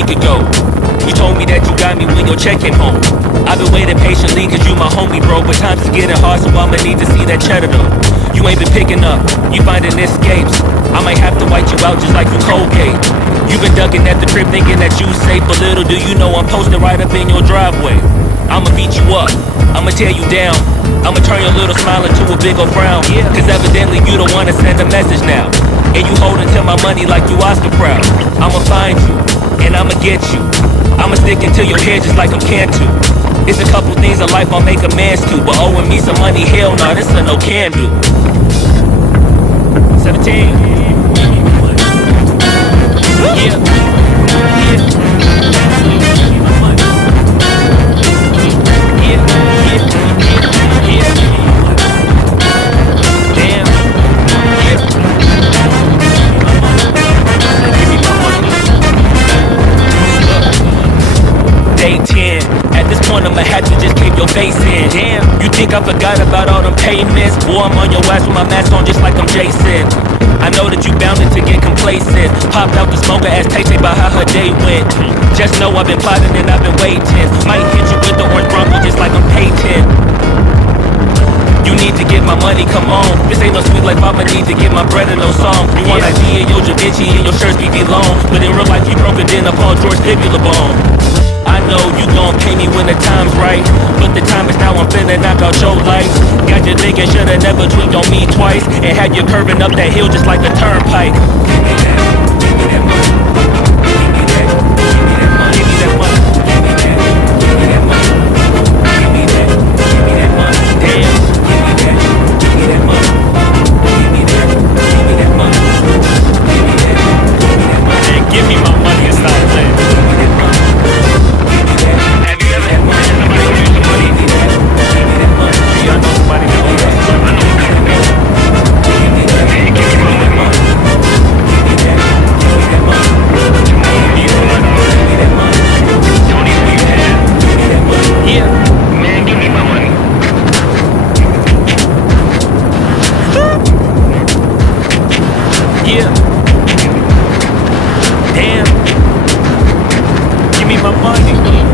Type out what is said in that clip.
week ago. You told me that you got me when your check came home. I've been waiting patiently cause you my homie, bro. But times is getting hard, so I'ma need to see that cheddar though. You ain't been picking up, you finding escapes. I might have to white you out just like you Colgate. You been ducking at the crib thinking that you safe, but little do you know I'm posted right up in your driveway. I'ma beat you up, I'ma tear you down, I'ma turn your little smile into a big old frown. Cause evidently you don't wanna send a message now, and you holding to my money like you Oscar proud. I'ma find you, and I'ma get you. I'ma stick into your head just like I'm Cantu. It's a couple things in life I'll make a man's to, but owing me some money, hell no, this a no can do. 17. Yeah. Day 10. At this point I'ma have to just keep your face in. Damn, you think I forgot about all them payments? Boy, I'm on your ass with my mask on just like I'm Jason. I know that you bounded to get complacent. Popped out the smoker ass Tay-Tay about how her day went. Just know I've been plotting and I've been waiting. Might hit you with the orange Bronco just like I'm Peyton. You need to get my money, come on. This ain't no sweet life, I'ma need to get my bread in no song. You want ID in your Da Vinci and your shirts be long, but in real life you broke it in a Paul George fibula bone. I know you gon' pay me when the time's right, but the time is now, I'm finna knock out your lights. Got you thinking shoulda never tweaked on me twice, and had you curving up that hill just like a turnpike. Give me that, give me that money. Give me that money. Give me that, give me that money. Give me that, give me that money. Damn. Give me that, give me that money. Give me that, give me that money. Give me that, give me that money. And give me my money and stop playing. Give me that money. Have you ever had money? Somebody give you some money? Give me that. Give me that money. Do y'all know somebody that owes us some money? I know somebody that owes us. Give me that. Man, give me my money. Give me that. Give me that money. Give me that money. Give me that money. Don't even you have. Give me that money. Yeah. Man, give me my money. Yeah. Damn. Give me my money.